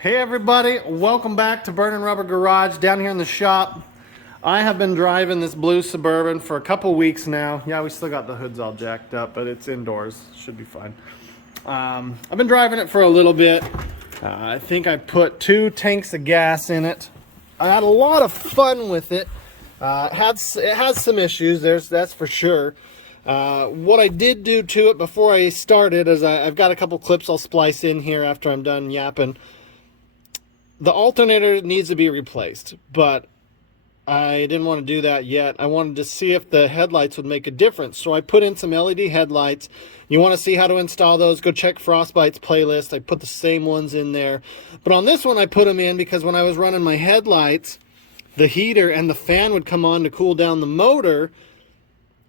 Hey everybody, welcome back to Burn and Rubber Garage down here in the shop. I have been driving this blue Suburban for a couple weeks now. Yeah, we still got the hoods all jacked up, but it's indoors. Should be fine. I've been driving it for a little bit. I think I put 2 tanks of gas in it. I had a lot of fun with it. It has some issues, that's for sure. What I did do to it before I started is I've got a couple clips I'll splice in here after I'm done yapping. The alternator needs to be replaced, but I didn't want to do that yet. I wanted to see if the headlights would make a difference. So I put in some LED headlights. You want to see how to install those, go check Frostbite's playlist. I put the same ones in there. But on this one, I put them in because when I was running my headlights, the heater and the fan would come on to cool down the motor.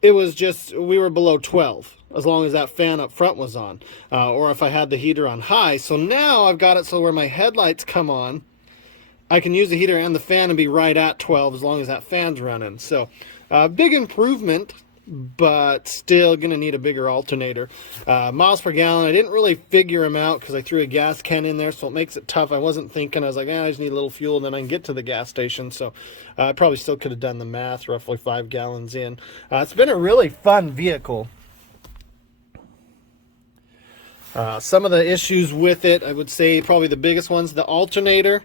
It was just, we were below 12 as long as that fan up front was on, or if I had the heater on high. So now I've got it so where my headlights come on, I can use the heater and the fan and be right at 12 as long as that fan's running. So big improvement, but still gonna need a bigger alternator. Miles per gallon, I didn't really figure them out because I threw a gas can in there, so it makes it tough. I wasn't thinking, I was like, I just need a little fuel and then I can get to the gas station. So I probably still could have done the math, roughly 5 gallons in. It's been a really fun vehicle. Some of the issues with it, I would say probably the biggest one's the alternator.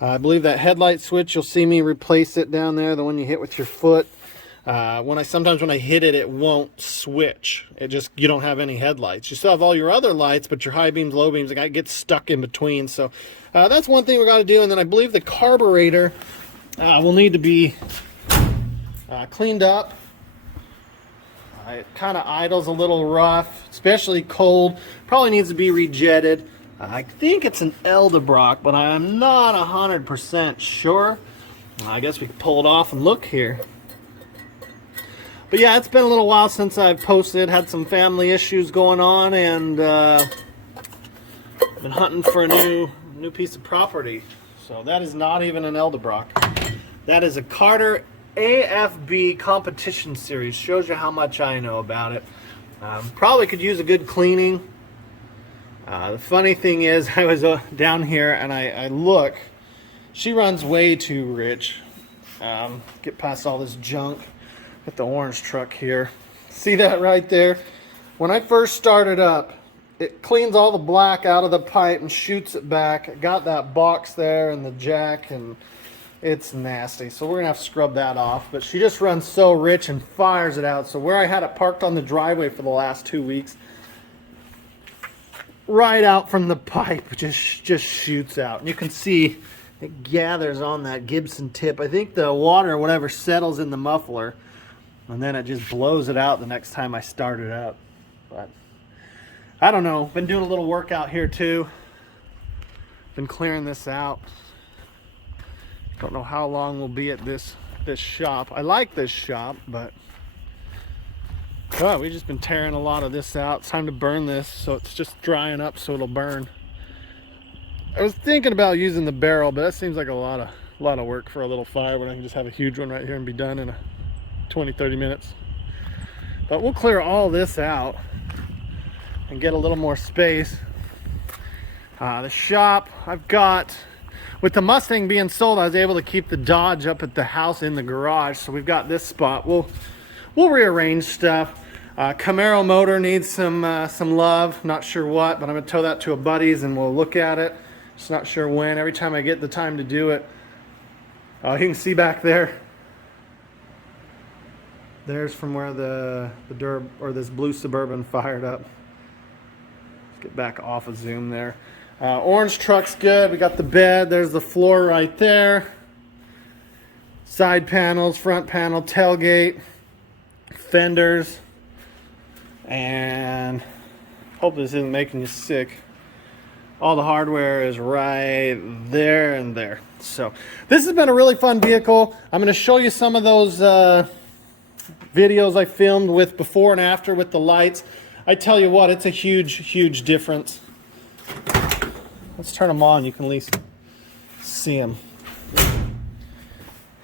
I believe that headlight switch, you'll see me replace it down there, the one you hit with your foot. Sometimes when I hit it, it won't switch. It just, you don't have any headlights. You still have all your other lights, but your high beams, low beams, it gets stuck in between. So that's one thing we got to do. And then I believe the carburetor will need to be cleaned up. It kind of idles a little rough, especially cold. Probably needs to be rejetted. I think it's an Eldebrock, but I'm not 100% sure. I guess we can pull it off and look here. But yeah, it's been a little while since I've posted. Had some family issues going on, and been hunting for a new piece of property. So that is not even an Eldebrock. That is a Carter AFB competition series. Shows you how much I know about it. Probably could use a good cleaning. The funny thing is, I was down here and I look. She runs way too rich. Get past all this junk. Got the orange truck here. See that right there? When I first started up, it cleans all the black out of the pipe and shoots it back. It got that box there and the jack, and it's nasty. So we're gonna have to scrub that off. But she just runs so rich and fires it out. So where I had it parked on the driveway for the last 2 weeks, right out from the pipe, just shoots out. And you can see it gathers on that Gibson tip. I think the water or whatever settles in the muffler, and then it just blows it out the next time I start it up. But I don't know. Been doing a little workout here too. Been clearing this out. Don't know how long we'll be at this shop. I like this shop, but we've just been tearing a lot of this out. It's time to burn this, so it's just drying up so it'll burn. I was thinking about using the barrel, but that seems like a lot of work for a little fire when I can just have a huge one right here and be done in 20-30 minutes. But we'll clear all this out and get a little more space. The shop I've got, with the Mustang being sold, I was able to keep the Dodge up at the house in the garage, so we've got this spot. We'll rearrange stuff. Camaro motor needs some love. Not sure what, but I'm gonna tow that to a buddy's and we'll look at it. Just not sure when. Every time I get the time to do it. You can see back there. There's from where the this blue Suburban fired up. Let's get back off of zoom there. Orange truck's good. We got the bed. There's the floor right there. Side panels, front panel, tailgate, fenders, and hope this isn't making you sick. All the hardware is right there and there. So this has been a really fun vehicle. I'm going to show you some of those videos I filmed with before and after with the lights. I tell you what, it's a huge difference. Let's turn them on. You can at least see them.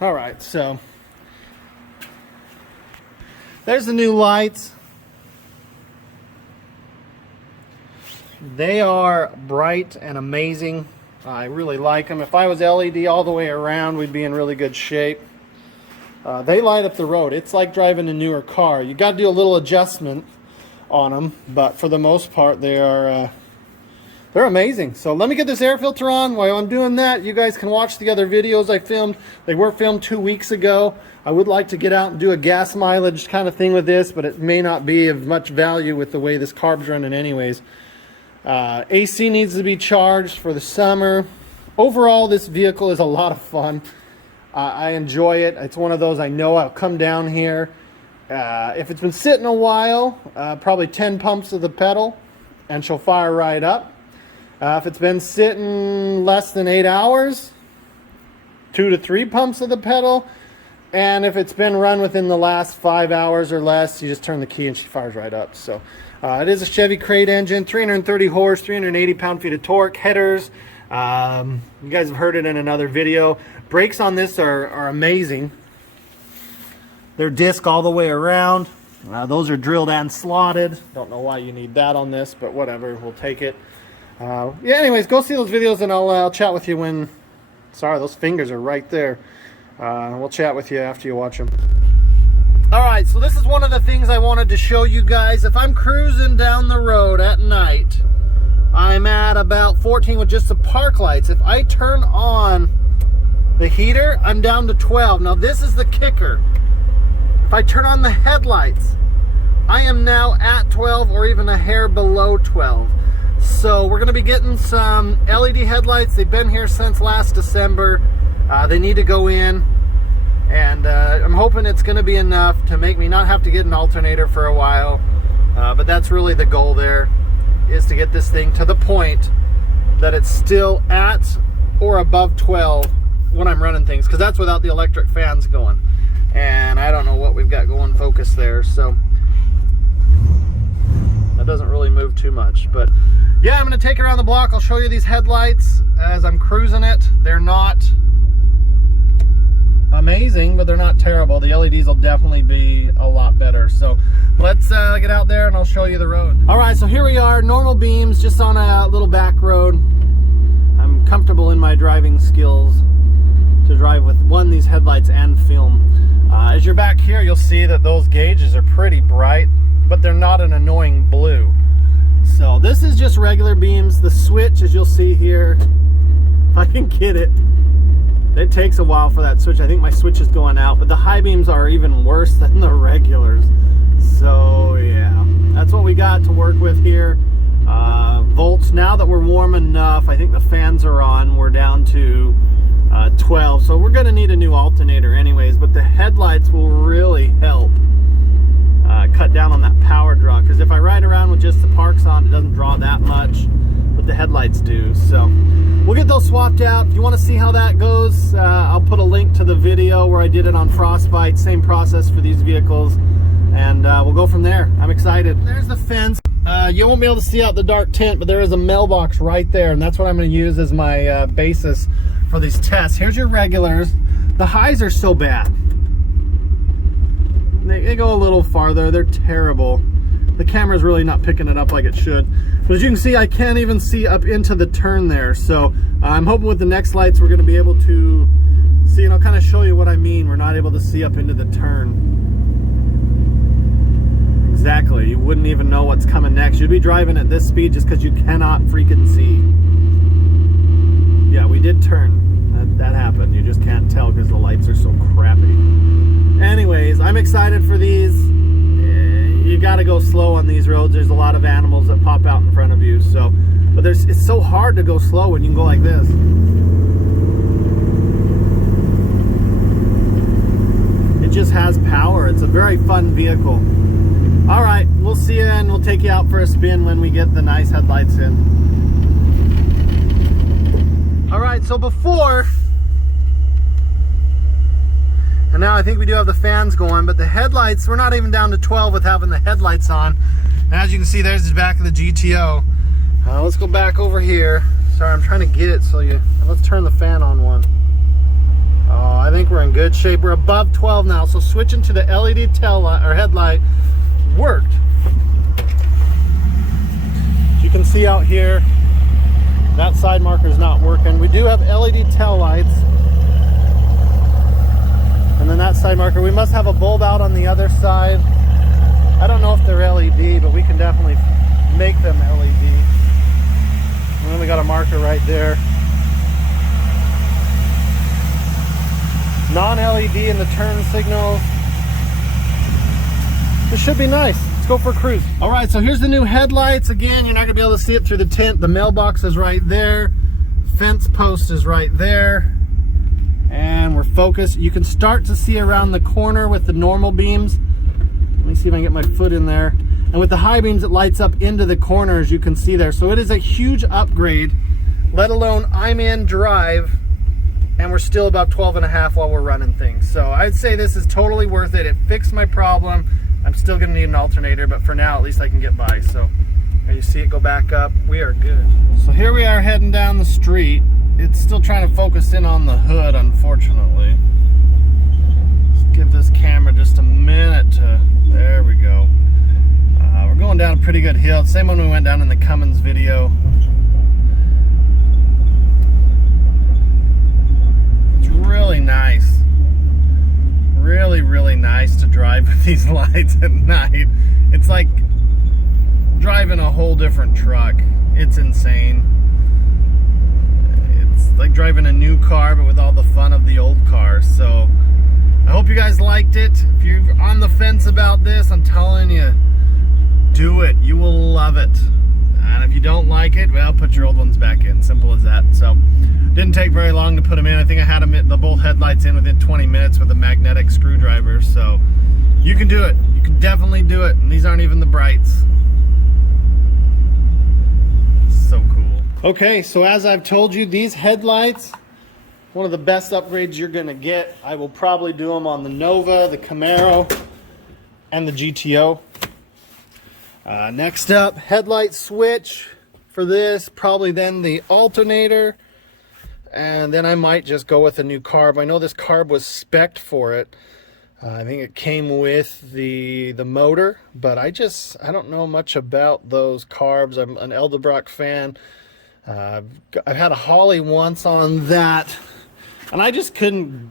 All right, so there's the new lights. They are bright and amazing. I really like them. If I was LED all the way around, we'd be in really good shape. They light up the road. It's like driving a newer car. You got to do a little adjustment on them, but for the most part, they're amazing. So let me get this air filter on. While I'm doing that, you guys can watch the other videos I filmed. They were filmed 2 weeks ago. I would like to get out and do a gas mileage kind of thing with this, but it may not be of much value with the way this carb's running anyways. AC needs to be charged for the summer. Overall, this vehicle is a lot of fun. I enjoy it. It's one of those I know I'll come down here. If it's been sitting a while, probably 10 pumps of the pedal and she'll fire right up. If it's been sitting less than 8 hours, 2 to 3 pumps of the pedal. And if it's been run within the last 5 hours or less, you just turn the key and she fires right up. So it is a Chevy crate engine, 330 horse, 380 pound-feet of torque, headers. You guys have heard it in another video. Brakes on this are amazing. They're disc all the way around. Those are drilled and slotted. Don't know why you need that on this, but whatever, we'll take it. Yeah, anyways, go see those videos and I'll chat with you when... Sorry, those fingers are right there. We'll chat with you after you watch them. Alright, so this is one of the things I wanted to show you guys. If I'm cruising down the road at night, I'm at about 14 with just the park lights. If I turn on the heater, I'm down to 12. Now this is the kicker. If I turn on the headlights, I am now at 12 or even a hair below 12. So we're going to be getting some LED headlights. They've been here since last December. They need to go in. And I'm hoping it's going to be enough to make me not have to get an alternator for a while. But that's really the goal there, is to get this thing to the point that it's still at or above 12 when I'm running things, because that's without the electric fans going. And I don't know what we've got going focus there, so that doesn't really move too much. But yeah, I'm going to take it around the block. I'll show you these headlights as I'm cruising it. They're not amazing, but they're not terrible. The LEDs will definitely be a lot better. So let's get out there and I'll show you the road. All right, so here we are, normal beams, just on a little back road. I'm comfortable in my driving skills to drive with these headlights and film. As you're back here, you'll see that those gauges are pretty bright, but they're not an annoying blue. So this is just regular beams. The switch, as you'll see here, if I can get it, it takes a while for that switch. I think my switch is going out, but the high beams are even worse than the regulars. So yeah, that's what we got to work with here. Volts, now that we're warm enough, I think the fans are on, we're down to 12. So we're gonna need a new alternator anyways, but the headlights will really help cut down on that power draw, because if I ride around with just the parks on, it doesn't draw that much, but the headlights do. So we'll get those swapped out. If you want to see how that goes, I'll put a link to the video where I did it on Frostbite. Same process for these vehicles, and we'll go from there. I'm excited. There's the fence. You won't be able to see out the dark tint, but there is a mailbox right there, and that's what I'm going to use as my basis for these tests. Here's your regulars. The highs are so bad. They go a little farther. They're terrible. The camera's really not picking it up like it should. But as you can see, I can't even see up into the turn there. So I'm hoping with the next lights we're going to be able to see, and I'll kind of show you what I mean. We're not able to see up into the Exactly. You wouldn't even know what's coming next. You'd be driving at this speed just because you cannot freaking see. Yeah, we did turn. That happened. You just can't tell because the lights are so crappy. Anyways, I'm excited for these. You got to go slow on these roads. There's a lot of animals that pop out in front of you. So, but it's so hard to go slow when you can go like this. It just has power. It's a very fun vehicle. All right, we'll see you, and we'll take you out for a spin when we get the nice headlights in. All right, so before, and now I think we do have the fans going, but the headlights, we're not even down to 12 with having the headlights on. And as you can see, there's the back of the GTO. Let's go back over here. Sorry, I'm trying to get it so let's turn the fan on one. Oh, I think we're in good shape. We're above 12 now, so switching to the LED tail light, or headlight, worked. As you can see out here, That side marker is not working. We do have LED tail lights. And then that side marker, we must have a bulb out on the other side. I don't know if they're LED, but we can definitely make them LED. And then we got a marker right there. Non-LED in the turn signals. This should be nice. Let's go for a cruise. All right, so here's the new headlights. Again, you're not gonna be able to see it through the tint. The mailbox is right there. Fence post is right there. And we're focused. You can start to see around the corner with the normal beams. Let me see if I can get my foot in there. And with the high beams, it lights up into the corners, you can see there. So it is a huge upgrade, let alone I'm in drive, and we're still about 12.5 while we're running things. So I'd say this is totally worth it. It fixed my problem. I'm still gonna need an alternator, but for now, at least I can get by. So there you see it go back up. We are good. So here we are heading down the street. It's still trying to focus in on the hood, unfortunately. Let's give this camera just a minute to, there we go. We're going down a pretty good hill. Same one we went down in the Cummins video. It's really nice. Really, really nice to drive with these lights at night. It's like driving a whole different truck. It's insane. It's like driving a new car, but with all the fun of the old car. So I hope you guys liked it. If you're on the fence about this, I'm telling you, do it. You will love it. And if you don't like it, well, put your old ones back in. Simple as that. So didn't take very long to put them in. I think I had them, the both headlights in within 20 minutes with a magnetic screwdriver. So you can do it. You can definitely do it. And these aren't even the brights. So cool. Okay, so as I've told you, these headlights, one of the best upgrades you're gonna get. I will probably do them on the Nova, the Camaro, and the GTO. Next up, headlight switch for this, probably then the alternator, and then I might just go with a new carb. I know this carb was spec'd for it. I think it came with the motor, but I don't know much about those carbs. I'm an Edelbrock fan. I've had a Holly once on that, and I just couldn't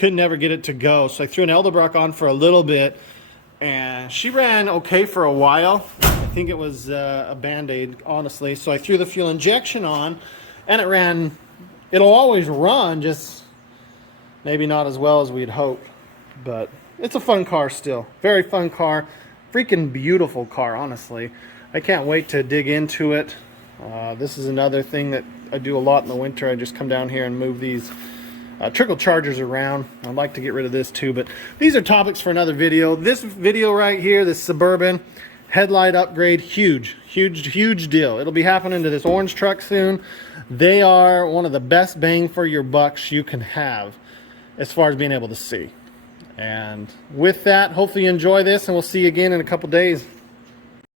never get it to go. So I threw an Edelbrock on for a little bit, and she ran okay for a while. I think it was a Band-Aid, honestly. So I threw the fuel injection on, and it ran. It'll always run, just maybe not as well as we'd hoped. But it's a fun car still. Very fun car. Freaking beautiful car, honestly. I can't wait to dig into it. This is another thing that I do a lot in the winter. I just come down here and move these trickle chargers around. I'd like to get rid of this too, but these are topics for another video. This video right here, this Suburban headlight upgrade, huge deal. It'll be happening to this orange truck soon. They are one of the best bang for your bucks you can have as far as being able to see. And with that, hopefully you enjoy this, and we'll see you again in a couple days.